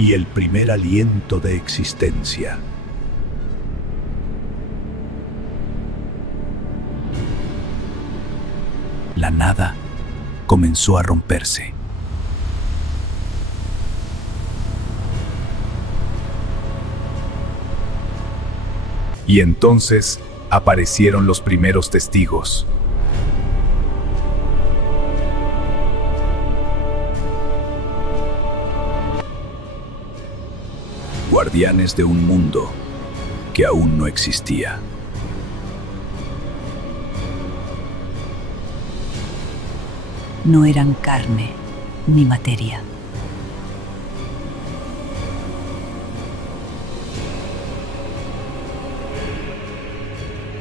y el primer aliento de existencia. La nada comenzó a romperse. Y entonces aparecieron los primeros testigos. Guardianes de un mundo que aún no existía. No eran carne ni materia.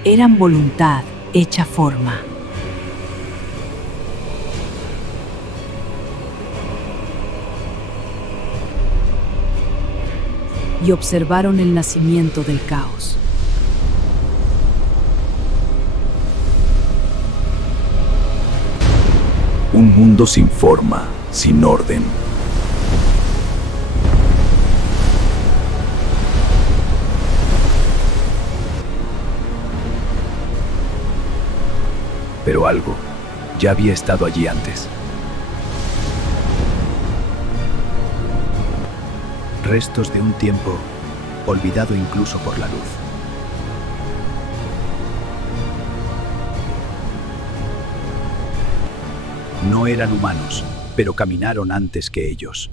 Eran voluntad hecha forma. Y observaron el nacimiento del caos. Un mundo sin forma, sin orden. Pero algo ya había estado allí antes. Restos de un tiempo olvidado incluso por la luz. No eran humanos, pero caminaron antes que ellos.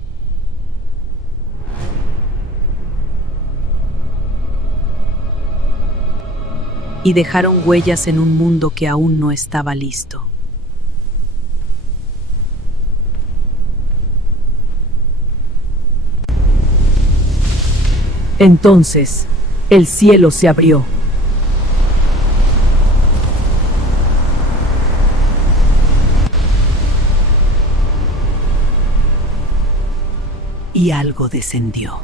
Y dejaron huellas en un mundo que aún no estaba listo. Entonces, el cielo se abrió. Y algo descendió.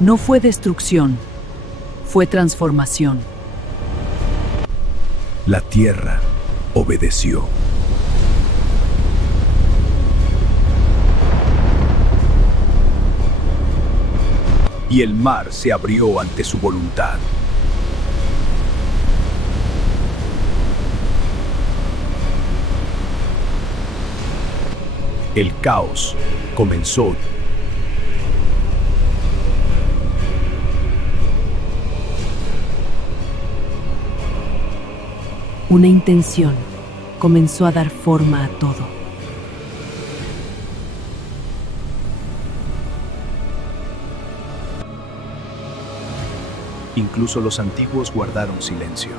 No fue destrucción, fue transformación. La tierra obedeció. Y el mar se abrió ante su voluntad. El caos comenzó. Una intención comenzó a dar forma a todo. Incluso los antiguos guardaron silencio.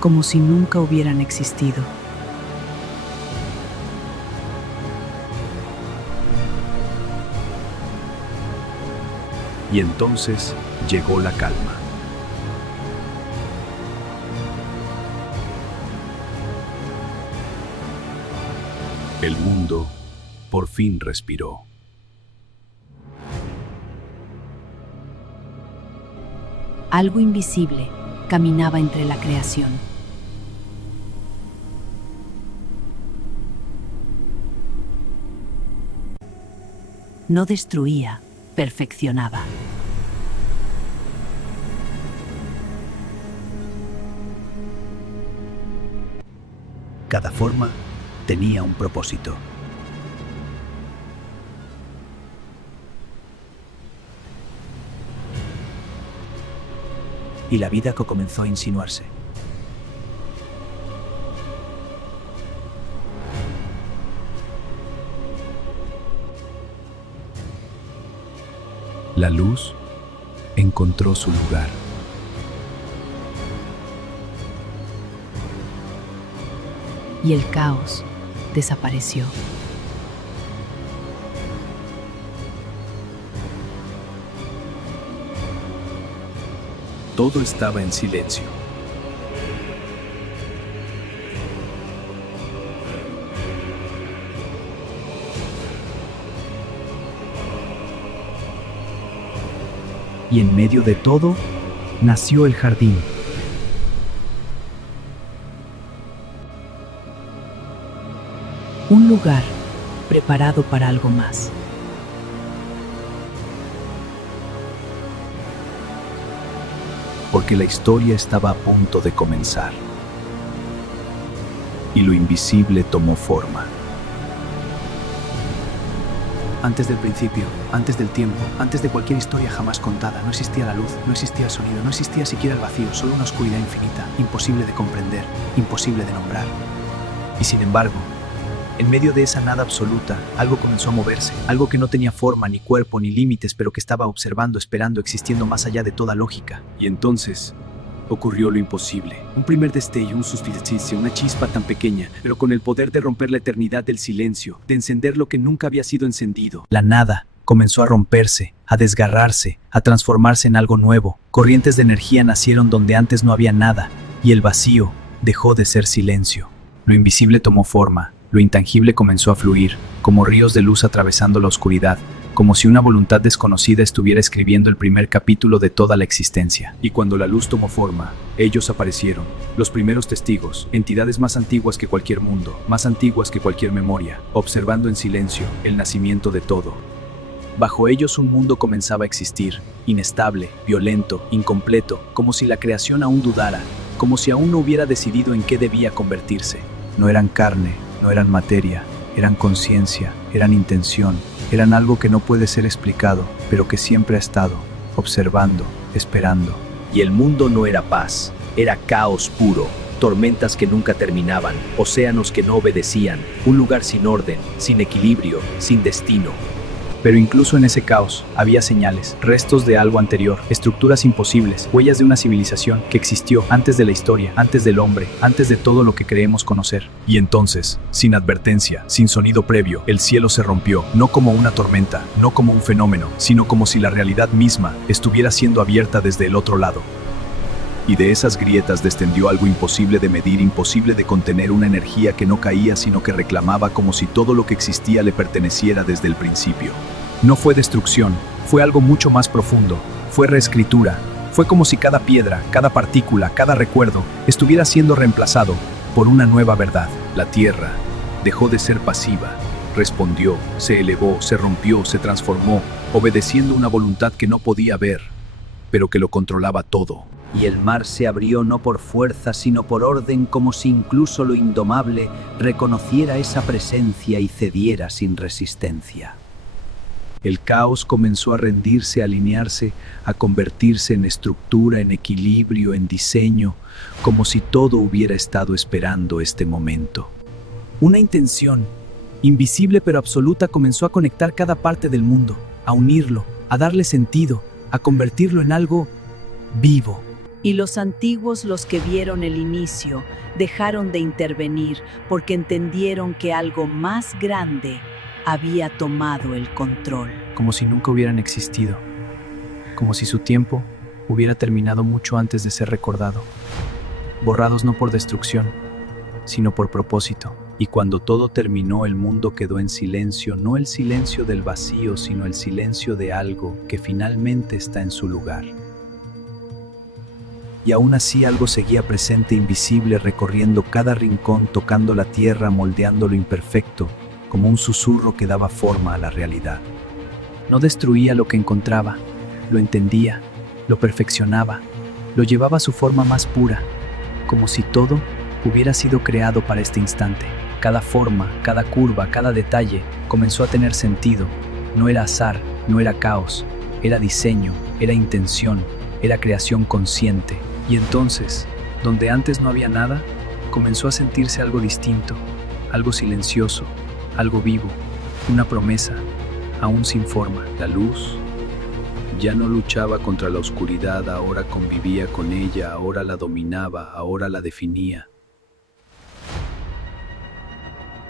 Como si nunca hubieran existido. Y entonces llegó la calma. El mundo por fin respiró. Algo invisible caminaba entre la creación. No destruía, perfeccionaba. Cada forma tenía un propósito. Y la vida comenzó a insinuarse. La luz encontró su lugar. Y el caos desapareció. Todo estaba en silencio. Y en medio de todo, nació el jardín. Un lugar preparado para algo más. Porque la historia estaba a punto de comenzar. Y lo invisible tomó forma. Antes del principio, antes del tiempo, antes de cualquier historia jamás contada, no existía la luz, no existía el sonido, no existía siquiera el vacío, solo una oscuridad infinita, imposible de comprender, imposible de nombrar. Y sin embargo, en medio de esa nada absoluta, algo comenzó a moverse, algo que no tenía forma, ni cuerpo, ni límites, pero que estaba observando, esperando, existiendo más allá de toda lógica. Y entonces ocurrió lo imposible. Un primer destello, un suspicio, una chispa tan pequeña, pero con el poder de romper la eternidad del silencio, de encender lo que nunca había sido encendido. La nada comenzó a romperse, a desgarrarse, a transformarse en algo nuevo. Corrientes de energía nacieron donde antes no había nada, y el vacío dejó de ser silencio. Lo invisible tomó forma, lo intangible comenzó a fluir, como ríos de luz atravesando la oscuridad, como si una voluntad desconocida estuviera escribiendo el primer capítulo de toda la existencia. Y cuando la luz tomó forma, ellos aparecieron, los primeros testigos, entidades más antiguas que cualquier mundo, más antiguas que cualquier memoria, observando en silencio el nacimiento de todo. Bajo ellos un mundo comenzaba a existir, inestable, violento, incompleto, como si la creación aún dudara, como si aún no hubiera decidido en qué debía convertirse. No eran carne, no eran materia, eran conciencia, eran intención, eran algo que no puede ser explicado, pero que siempre ha estado, observando, esperando. Y el mundo no era paz, era caos puro, tormentas que nunca terminaban, océanos que no obedecían, un lugar sin orden, sin equilibrio, sin destino. Pero incluso en ese caos había señales, restos de algo anterior, estructuras imposibles, huellas de una civilización que existió antes de la historia, antes del hombre, antes de todo lo que creemos conocer. Y entonces, sin advertencia, sin sonido previo, el cielo se rompió, no como una tormenta, no como un fenómeno, sino como si la realidad misma estuviera siendo abierta desde el otro lado. Y de esas grietas descendió algo imposible de medir, imposible de contener, una energía que no caía sino que reclamaba como si todo lo que existía le perteneciera desde el principio. No fue destrucción, fue algo mucho más profundo, fue reescritura, fue como si cada piedra, cada partícula, cada recuerdo estuviera siendo reemplazado por una nueva verdad. La tierra dejó de ser pasiva, respondió, se elevó, se rompió, se transformó, obedeciendo una voluntad que no podía ver, pero que lo controlaba todo. Y el mar se abrió no por fuerza, sino por orden, como si incluso lo indomable reconociera esa presencia y cediera sin resistencia. El caos comenzó a rendirse, a alinearse, a convertirse en estructura, en equilibrio, en diseño, como si todo hubiera estado esperando este momento. Una intención, invisible pero absoluta, comenzó a conectar cada parte del mundo, a unirlo, a darle sentido, a convertirlo en algo vivo. Y los antiguos, los que vieron el inicio, dejaron de intervenir porque entendieron que algo más grande había tomado el control. Como si nunca hubieran existido, como si su tiempo hubiera terminado mucho antes de ser recordado, borrados no por destrucción, sino por propósito. Y cuando todo terminó, el mundo quedó en silencio, no el silencio del vacío, sino el silencio de algo que finalmente está en su lugar. Y aún así algo seguía presente, invisible, recorriendo cada rincón, tocando la tierra, moldeando lo imperfecto, como un susurro que daba forma a la realidad. No destruía lo que encontraba, lo entendía, lo perfeccionaba, lo llevaba a su forma más pura, como si todo hubiera sido creado para este instante. Cada forma, cada curva, cada detalle comenzó a tener sentido. No era azar, no era caos, era diseño, era intención, era creación consciente. Y entonces, donde antes no había nada, comenzó a sentirse algo distinto, algo silencioso, algo vivo, una promesa, aún sin forma. La luz ya no luchaba contra la oscuridad, ahora convivía con ella, ahora la dominaba, ahora la definía.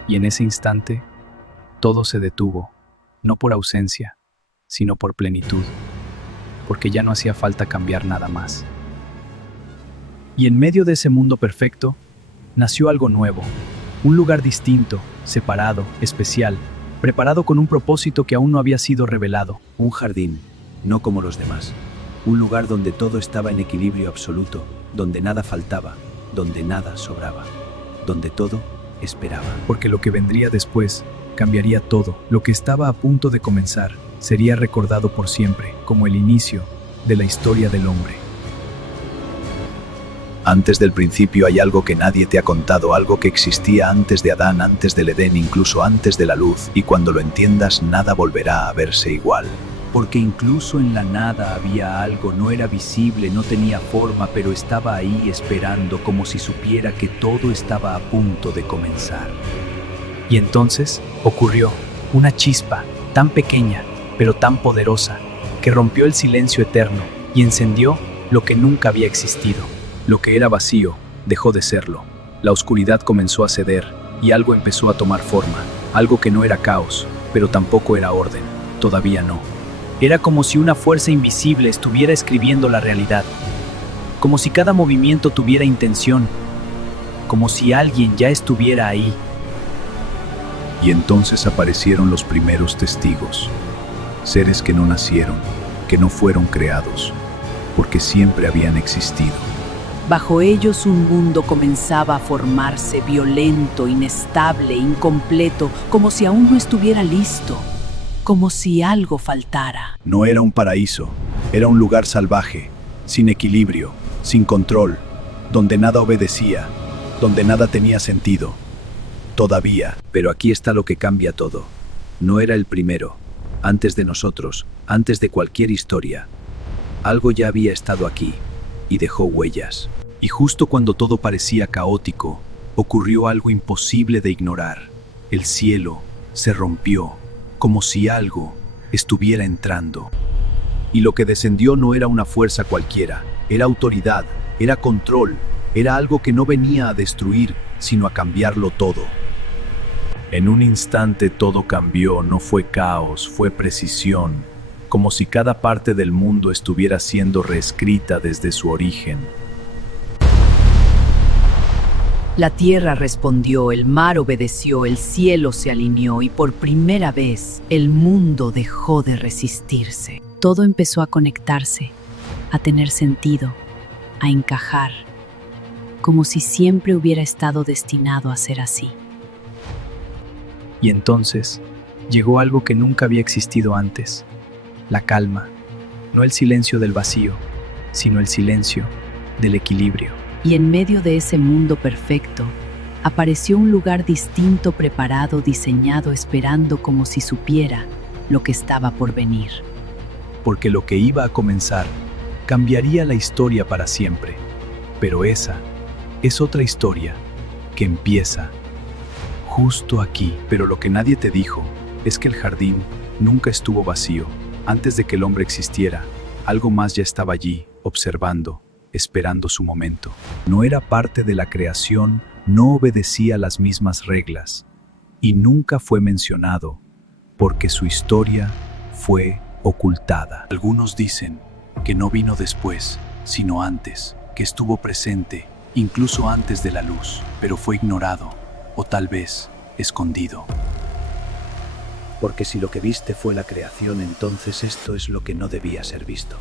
Y en ese instante, todo se detuvo, no por ausencia, sino por plenitud, porque ya no hacía falta cambiar nada más. Y en medio de ese mundo perfecto, nació algo nuevo, un lugar distinto, separado, especial, preparado con un propósito que aún no había sido revelado. Un jardín, no como los demás. un lugar donde todo estaba en equilibrio absoluto, donde nada faltaba, donde nada sobraba, donde todo esperaba. Porque lo que vendría después cambiaría todo. Lo que estaba a punto de comenzar sería recordado por siempre como el inicio de la historia del hombre. Antes del principio hay algo que nadie te ha contado, algo que existía antes de Adán, antes del Edén, incluso antes de la luz, y cuando lo entiendas nada volverá a verse igual. Porque incluso en la nada había algo, no era visible, no tenía forma, pero estaba ahí esperando, como si supiera que todo estaba a punto de comenzar. Y entonces ocurrió una chispa tan pequeña, pero tan poderosa, que rompió el silencio eterno y encendió lo que nunca había existido. Lo que era vacío dejó de serlo. La oscuridad comenzó a ceder y algo empezó a tomar forma. Algo que no era caos, pero tampoco era orden. Todavía no. Era como si una fuerza invisible estuviera escribiendo la realidad. Como si cada movimiento tuviera intención. Como si alguien ya estuviera ahí. Y entonces aparecieron los primeros testigos. Seres que no nacieron, que no fueron creados, porque siempre habían existido. Bajo ellos un mundo comenzaba a formarse, violento, inestable, incompleto, como si aún no estuviera listo, como si algo faltara. No era un paraíso, era un lugar salvaje, sin equilibrio, sin control, donde nada obedecía, donde nada tenía sentido. Todavía. Pero aquí está lo que cambia todo. No era el primero, antes de nosotros, antes de cualquier historia. Algo ya había estado aquí y dejó huellas. Y justo cuando todo parecía caótico, ocurrió algo imposible de ignorar. El cielo se rompió, como si algo estuviera entrando. Y lo que descendió no era una fuerza cualquiera, era autoridad, era control, era algo que no venía a destruir, sino a cambiarlo todo. En un instante todo cambió, no fue caos, fue precisión, como si cada parte del mundo estuviera siendo reescrita desde su origen. La tierra respondió, el mar obedeció, el cielo se alineó y por primera vez el mundo dejó de resistirse. Todo empezó a conectarse, a tener sentido, a encajar, como si siempre hubiera estado destinado a ser así. Y entonces llegó algo que nunca había existido antes. La calma, no el silencio del vacío, sino el silencio del equilibrio. Y en medio de ese mundo perfecto, apareció un lugar distinto, preparado, diseñado, esperando como si supiera lo que estaba por venir. Porque lo que iba a comenzar cambiaría la historia para siempre. Pero esa es otra historia que empieza justo aquí. Pero lo que nadie te dijo es que el jardín nunca estuvo vacío. Antes de que el hombre existiera, algo más ya estaba allí, observando, esperando su momento. No era parte de la creación, no obedecía las mismas reglas y nunca fue mencionado porque su historia fue ocultada. Algunos dicen que no vino después, sino antes, que estuvo presente incluso antes de la luz, pero fue ignorado o tal vez escondido. Porque si lo que viste fue la creación, entonces esto es lo que no debía ser visto.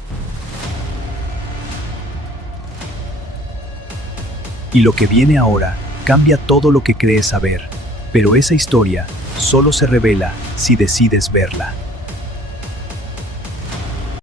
Y lo que viene ahora cambia todo lo que crees saber, pero esa historia solo se revela si decides verla.